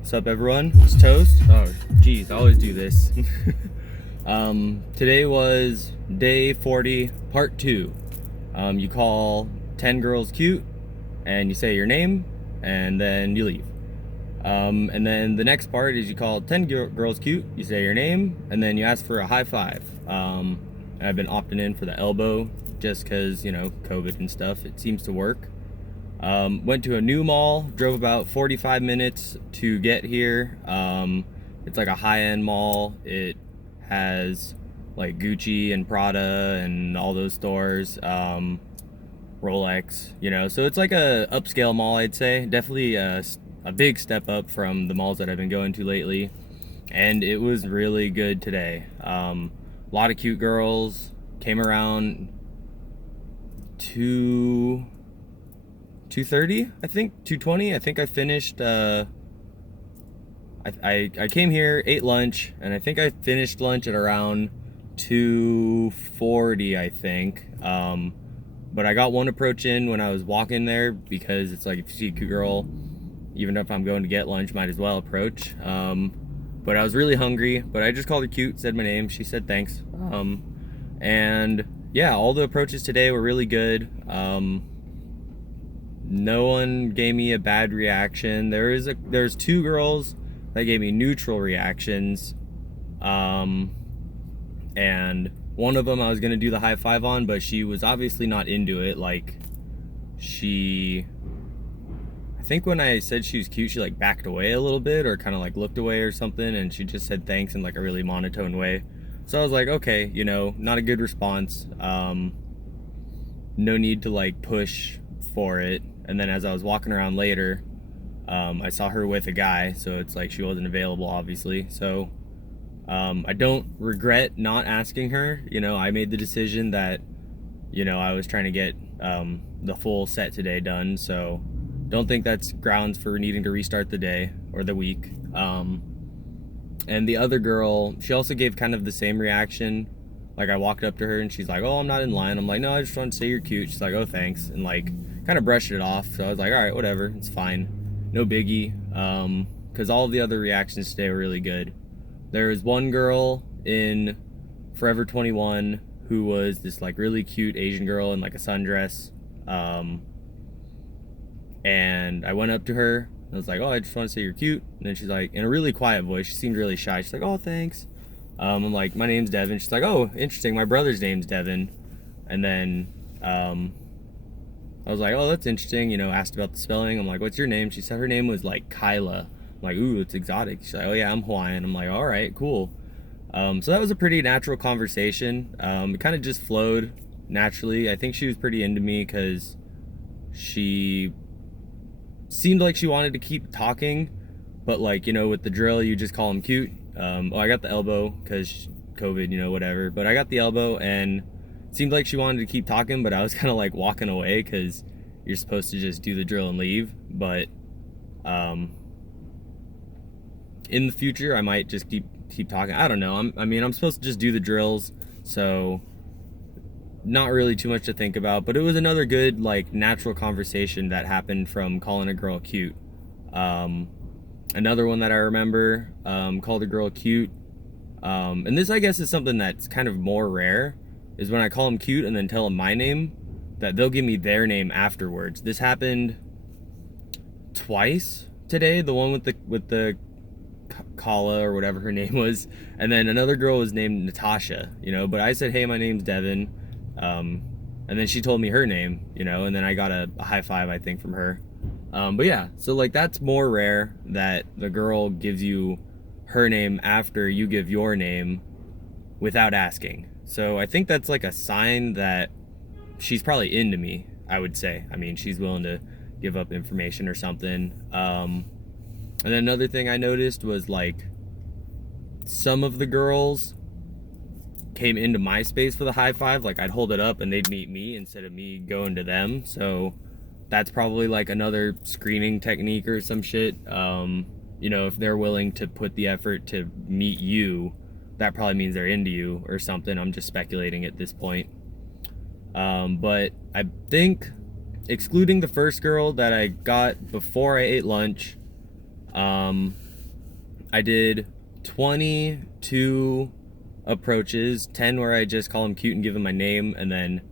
What's up, everyone? It's Toast. Oh, geez, I always do this. Today was day 40, part 2. You call 10 girls cute, and you say your name, and then you leave. And then the next part is you call 10 girls cute, you say your name, and then you ask for a high five. I've been opting in for the elbow just because, COVID and stuff. It seems to work. Went to a new mall, drove about 45 minutes to get here. It's like a high-end mall. It has like Gucci and Prada and all those stores, Rolex, so it's like a upscale mall, I'd say. Definitely a big step up from the malls that I've been going to lately. And it was really good today. A lot of cute girls came around 2:30, I think, 2:20. I think I finished. I came here, ate lunch, and I think I finished lunch at around 2:40, I think. But I got one approach in when I was walking there because it's like if you see a cute girl, even if I'm going to get lunch, might as well approach. But I was really hungry, but I just called her cute, said my name, she said thanks. And yeah, all the approaches today were really good. No one gave me a bad reaction. There's 2 girls that gave me neutral reactions. And one of them I was gonna do the high five on, but she was obviously not into it. Like, I think when I said she was cute, she like backed away a little bit or kind of like looked away or something, and she just said thanks in like a really monotone way. So I was like, okay, not a good response. No need to like push for it. And then as I was walking around later, I saw her with a guy, so it's like she wasn't available, obviously. So I don't regret not asking her. I made the decision that I was trying to get the full set today done, so don't think that's grounds for needing to restart the day or the week. And the other girl, she also gave kind of the same reaction. Like, I walked up to her and she's like, oh, I'm not in line. I'm like, no, I just want to say you're cute. She's like, oh, thanks. And like kind of brushed it off. So I was like, all right, whatever, it's fine, no biggie. Because all of the other reactions today were really good. There was one girl in Forever 21 who was this like really cute Asian girl in like a sundress. And I went up to her. I was like, oh, I just want to say you're cute. And then she's like, in a really quiet voice, she seemed really shy. She's like, oh, thanks. I'm like, my name's Devin. She's like, oh, interesting. My brother's name's Devin. And then I was like, oh, that's interesting. Asked about the spelling. I'm like, what's your name? She said her name was like Kyla. I'm like, ooh, it's exotic. She's like, oh yeah, I'm Hawaiian. I'm like, all right, cool. So that was a pretty natural conversation. It kind of just flowed naturally. I think she was pretty into me because she seemed like she wanted to keep talking, but like, with the drill, you just call them cute. I got the elbow because COVID, whatever. But I got the elbow, and it seemed like she wanted to keep talking, but I was kind of like walking away because you're supposed to just do the drill and leave. But in the future, I might just keep talking. I don't know. I'm supposed to just do the drills, so not really too much to think about. But it was another good like natural conversation that happened from calling a girl cute. Another one that I remember, called a girl cute. And this, I guess, is something that's kind of more rare, is when I call them cute and then tell them my name, that they'll give me their name afterwards. This happened twice today. The one with the Kala or whatever her name was, and then another girl was named Natasha. But I said, hey, my name's Devin. And then she told me her name. And then I got a high five, I think, from her. But yeah, so like that's more rare that the girl gives you her name after you give your name without asking. So I think that's like a sign that she's probably into me, I would say. I mean, she's willing to give up information or something. And then another thing I noticed was like some of the girls came into my space for the high five. Like, I'd hold it up and they'd meet me instead of me going to them. So that's probably like another screening technique or some shit. If they're willing to put the effort to meet you, that probably means they're into you or something. I'm just speculating at this point. But I think, excluding the first girl that I got before I ate lunch, I did 22 approaches, 10 where I just call him cute and give him my name, and then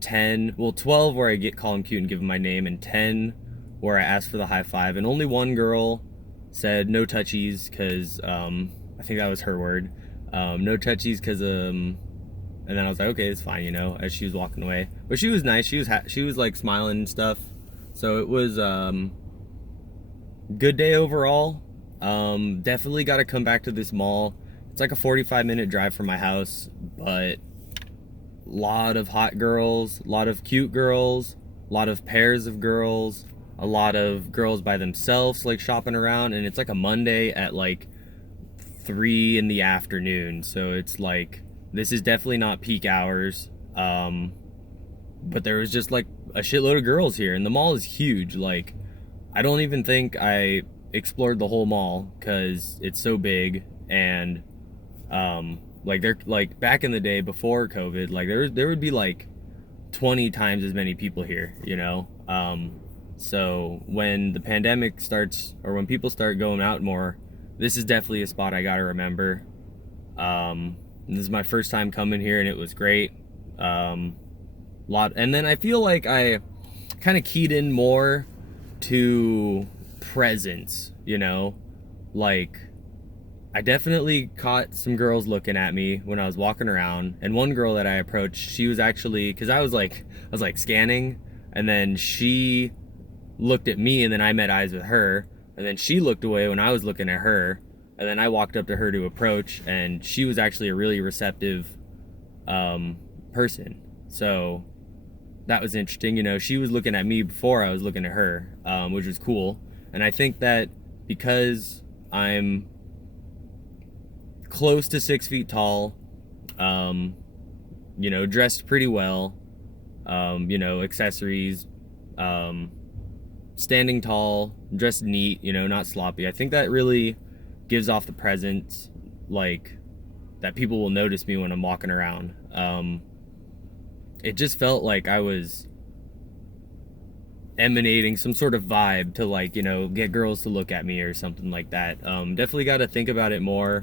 12 where I call him cute and give him my name, and 10 where I ask for the high five. And only one girl said no touchies, because I think that was her word. No touchies, because and then I was like, okay, it's fine, as she was walking away. But she was nice. She was like smiling and stuff. So it was good day overall. Definitely got to come back to this mall. It's like a 45-minute drive from my house, but lot of hot girls, a lot of cute girls, a lot of pairs of girls, a lot of girls by themselves like shopping around. And it's like a Monday at like 3 in the afternoon, so it's like, this is definitely not peak hours. But there was just like a shitload of girls here, and the mall is huge. Like, I don't even think I explored the whole mall because it's so big. And like, they're like, back in the day before COVID, like there would be like 20 times as many people here, so when the pandemic starts, or when people start going out more, this is definitely a spot I gotta remember. This is my first time coming here, and it was great. And then I feel like I kind of keyed in more to presence, like, I definitely caught some girls looking at me when I was walking around. And one girl that I approached, she was actually, because I was like scanning, and then she looked at me, and then I met eyes with her, and then she looked away when I was looking at her, and then I walked up to her to approach, and she was actually a really receptive person. So that was interesting. She was looking at me before I was looking at her, which was cool. And I think that because I'm close to 6 feet tall, dressed pretty well, accessories, standing tall, dressed neat, not sloppy. I think that really gives off the presence, like, that people will notice me when I'm walking around. It just felt like I was emanating some sort of vibe to, like, get girls to look at me or something like that. Definitely got to think about it more.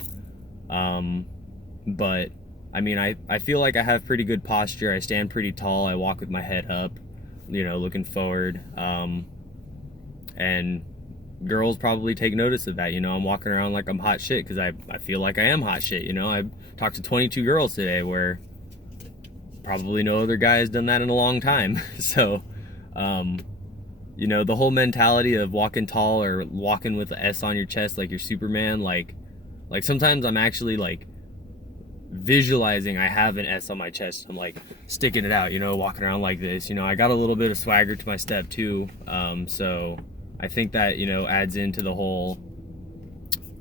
But I mean, I feel like I have pretty good posture. I stand pretty tall. I walk with my head up, looking forward. And girls probably take notice of that. I'm walking around like I'm hot shit because I feel like I am hot shit. I've talked to 22 girls today, where probably no other guy has done that in a long time. So, the whole mentality of walking tall or walking with an S on your chest like you're Superman, like sometimes I'm actually like visualizing I have an S on my chest. I'm like sticking it out, walking around like this. I got a little bit of swagger to my step too. So I think that, adds into the whole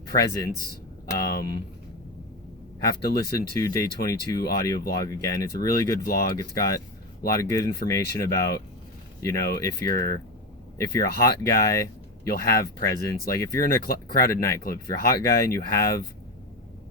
presence. Have to listen to Day 22 audio vlog again. It's a really good vlog. It's got a lot of good information about, if you're a hot guy, you'll have presence. Like, if you're in a crowded nightclub, if you're a hot guy and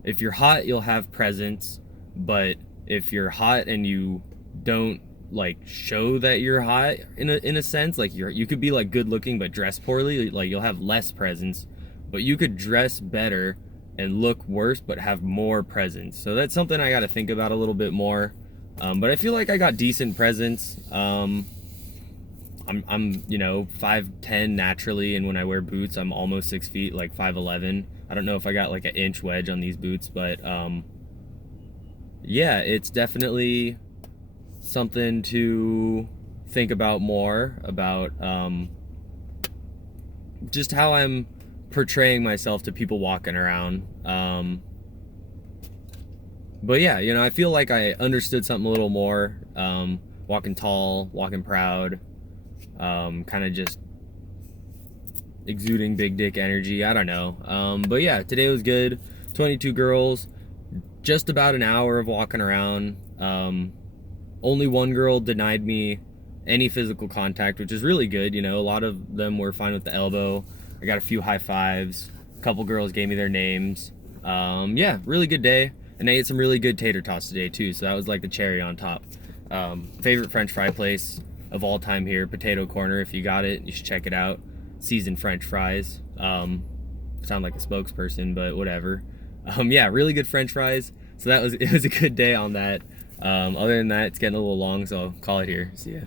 if you're hot, you'll have presence. But if you're hot and you don't like show that you're hot in a sense, like you could be like good looking but dress poorly, like you'll have less presence. But you could dress better and look worse but have more presence. So that's something I got to think about a little bit more. But I feel like I got decent presence. I'm 5'10" naturally, and when I wear boots I'm almost 6 feet, like 5'11". I don't know if I got like an inch wedge on these boots, but yeah, it's definitely something to think about more about, just how I'm portraying myself to people walking around. But yeah, I feel like I understood something a little more. Walking tall, walking proud, kind of just exuding big dick energy. I don't know. But yeah, today was good. 22 girls, just about an hour of walking around. Only one girl denied me any physical contact, which is really good. A lot of them were fine with the elbow. I got a few high fives. A couple girls gave me their names. Yeah, really good day. And I ate some really good tater tots today too, so that was like the cherry on top. Favorite French fry place of all time here, Potato Corner. If you got it, you should check it out. Seasoned French fries. sound like a spokesperson, but whatever. Yeah, really good French fries. So it was a good day on that. Other than that, it's getting a little long, so I'll call it here. See ya.